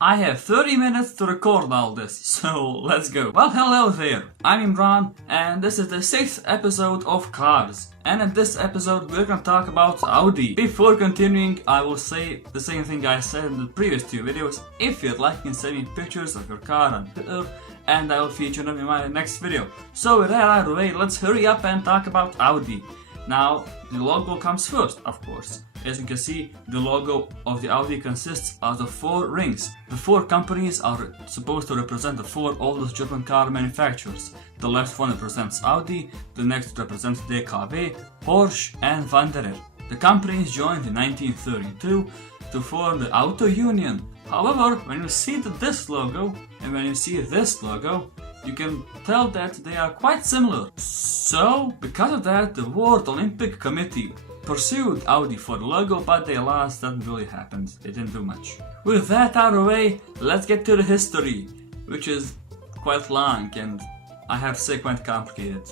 I have 30 minutes to record all this, so let's go. Well, hello there, I'm Imran, and this is the 6th episode of CarZ. And in this episode, we're gonna talk about Audi. Before continuing, I will say the same thing I said in the previous 2 videos. If you'd like, you can send me pictures of your car on Twitter, and I will feature them in my next video. So with that out of the way, let's hurry up and talk about Audi. Now, the logo comes first, of course. As you can see, the logo of the Audi consists of the 4 rings. The 4 companies are supposed to represent the 4 oldest German car manufacturers. The left one represents Audi, the next represents DKW, Porsche and Wanderer. The companies joined in 1932 to form the Auto Union. However, when you see this logo and when you see this logo, you can tell that they are quite similar. So, because of that, the World Olympic Committee pursued Audi for the logo, but they lost. That really happened. They didn't do much. With that out of the way, let's get to the history, which is quite long and I have to say quite complicated.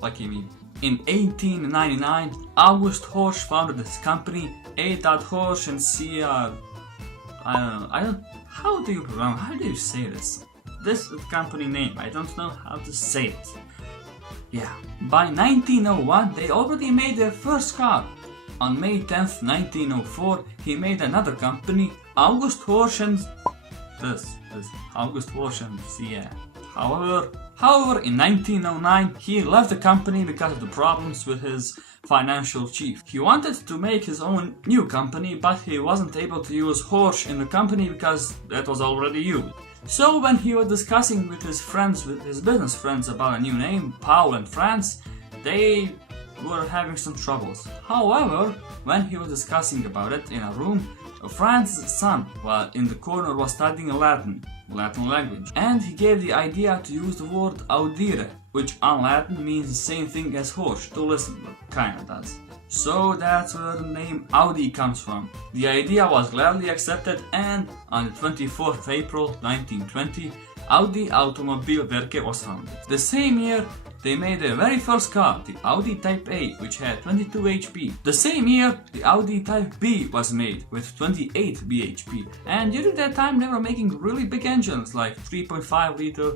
Lucky me. In 1899, August Horsch founded this company, Eid Horsch and CR. How do you say this? This is the company name, I don't know how to say it. Yeah, by 1901 they already made their first car. On May 10th, 1904, he made another company, August Horsch and August Horsch and yeah. However, in 1909 he left the company because of the problems with his financial chief. He wanted to make his own new company, but he wasn't able to use Horsch in the company because that was already used. So when he was discussing with his business friends about a new name, Paul and Franz, they were having some troubles. However, when he was discussing about it in a room, Franz's son, while in the corner, was studying Latin language, and he gave the idea to use the word audire, which on Latin means the same thing as Horsch, to listen, but kinda does. So that's where the name Audi comes from. The idea was gladly accepted, and on the 24th of April 1920, Audi Automobilwerke was founded. The same year, they made their very first car, the Audi Type A, which had 22 HP. The same year, the Audi Type B was made with 28 bhp. And during that time, they were making really big engines like 3.5 liter,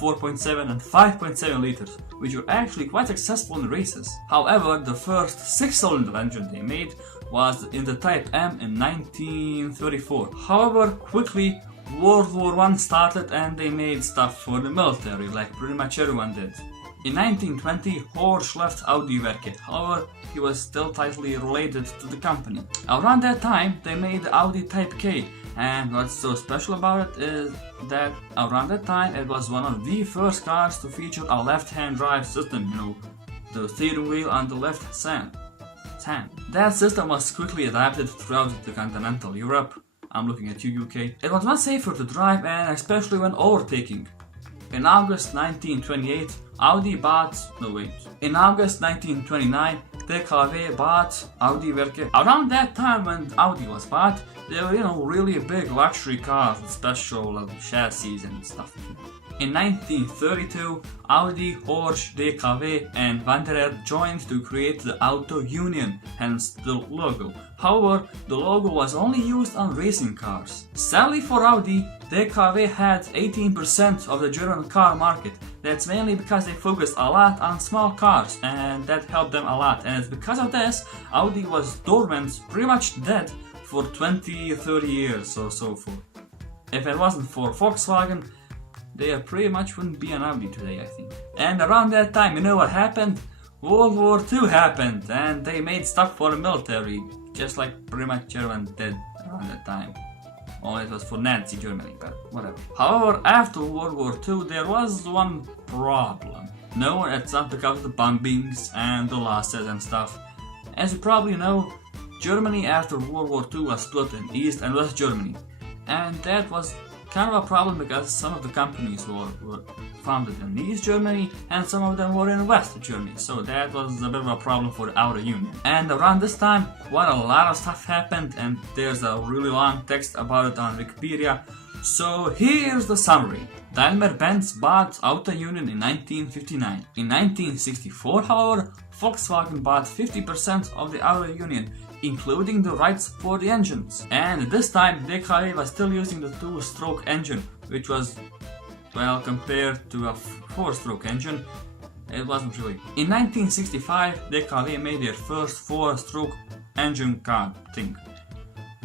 4.7 and 5.7 liters, which were actually quite successful in races. However, the first 6-cylinder engine they made was in the Type M in 1934. However, quickly World War I started and they made stuff for the military, like pretty much everyone did. In 1920, Horsch left Audi Werke, however, he was still tightly related to the company. Around that time, they made the Audi Type K, and what's so special about it is that around that time it was one of the first cars to feature a left-hand drive system, the steering wheel on the left hand. That system was quickly adapted throughout the continental Europe. I'm looking at you, UK. It was much safer to drive, and especially when overtaking. In August 1928, In August 1929, DKW bought Audi Werke. Around that time when Audi was bought, they were, really big luxury cars with special chassis and stuff. In 1932, Audi, Horsch, DKW and Wanderer joined to create the Auto Union, hence the logo. However, the logo was only used on racing cars. Sadly for Audi, DKW had 18% of the German car market. That's mainly because they focused a lot on small cars, and that helped them a lot. And it's because of this, Audi was dormant, pretty much dead, for 20-30 years or so forth. If it wasn't for Volkswagen, they pretty much wouldn't be an Audi today, I think. And around that time, you know what happened? World War II happened, and they made stuff for the military, just like pretty much everyone did around that time. Only it was for Nazi Germany, but whatever. However, after World War II, there was one problem. No, it's not because of the bombings and the losses and stuff. As you probably know, Germany after World War II was split in East and West Germany. And that was kind of a problem because some of the companies were founded in East Germany and some of them were in West Germany, so that was a bit of a problem for the Auto Union. And around this time, quite a lot of stuff happened, and there's a really long text about it on Wikipedia, So here's the summary. Daimler-Benz bought Auto Union in 1959. In 1964, however, Volkswagen bought 50% of the Auto Union, including the rights for the engines. And this time, DKW was still using the 2-stroke engine, which was, well, compared to a 4-stroke engine, it wasn't really. In 1965, DKW made their first 4-stroke engine car thing,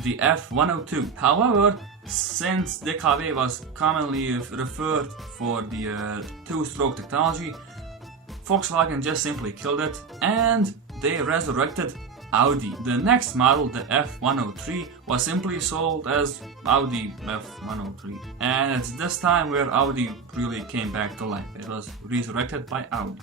the F102. However, since DKW was commonly referred for the 2-stroke technology, Volkswagen just simply killed it and they resurrected Audi. The next model, the F103, was simply sold as Audi F103, and it's this time where Audi really came back to life. It was resurrected by Audi.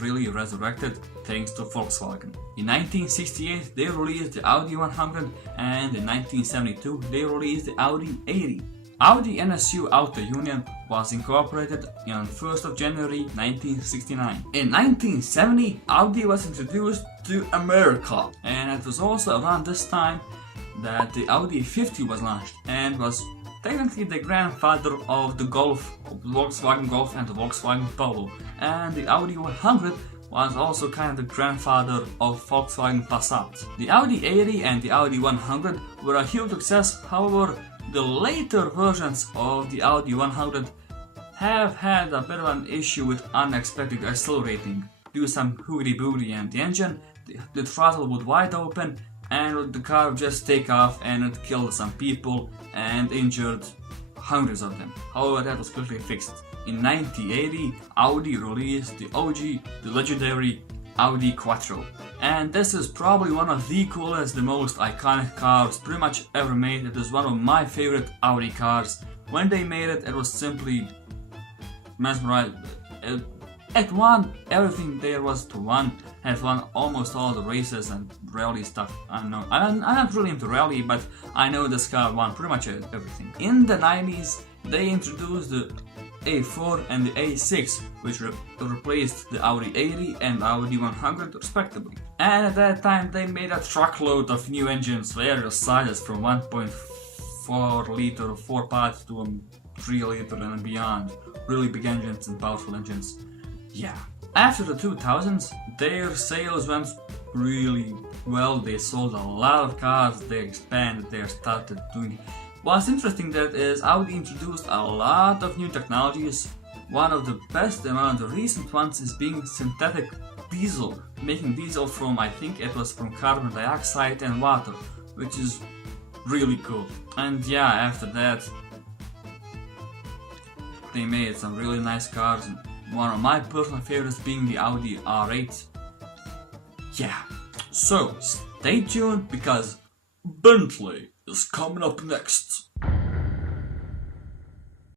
Really resurrected thanks to Volkswagen. In 1968 they released the Audi 100, and in 1972 they released the Audi 80. Audi NSU Auto Union was incorporated on 1st of January 1969. In 1970 Audi was introduced to America, and it was also around this time that the Audi 50 was launched and was technically the grandfather of the Golf, of the Volkswagen Golf and the Volkswagen Polo, and the Audi 100 was also kind of the grandfather of Volkswagen Passat. The Audi 80 and the Audi 100 were a huge success. However, the later versions of the Audi 100 have had a bit of an issue with unexpected accelerating. Do some hooty-booty and the engine, the throttle would wide open, and the car would just take off, and it killed some people and injured hundreds of them. However, that was quickly fixed. In 1980, Audi released the OG, the legendary Audi Quattro. And this is probably one of the coolest, the most iconic cars pretty much ever made. It is one of my favorite Audi cars. When they made it, it was simply mesmerized. It won everything there was to win. It won almost all the races and rally stuff. I'm not really into rally, but I know this car won pretty much everything. In the 90s, they introduced the A4 and the A6, which replaced the Audi 80 and Audi 100 respectively. And at that time they made a truckload of new engines, various sizes from 1.4 liter 4-pot to 3 liter and beyond. Really big engines and powerful engines. Yeah. After the 2000s, their sales went really well. They sold a lot of cars, they expanded, they started doing. What's interesting that is Audi introduced a lot of new technologies. One of the best and one of the recent ones is being synthetic diesel, making diesel from, I think it was from carbon dioxide and water, which is really cool. And yeah, after that they made some really nice cars, and one of my personal favorites being the Audi R8. Yeah, so stay tuned because Bentley is coming up next.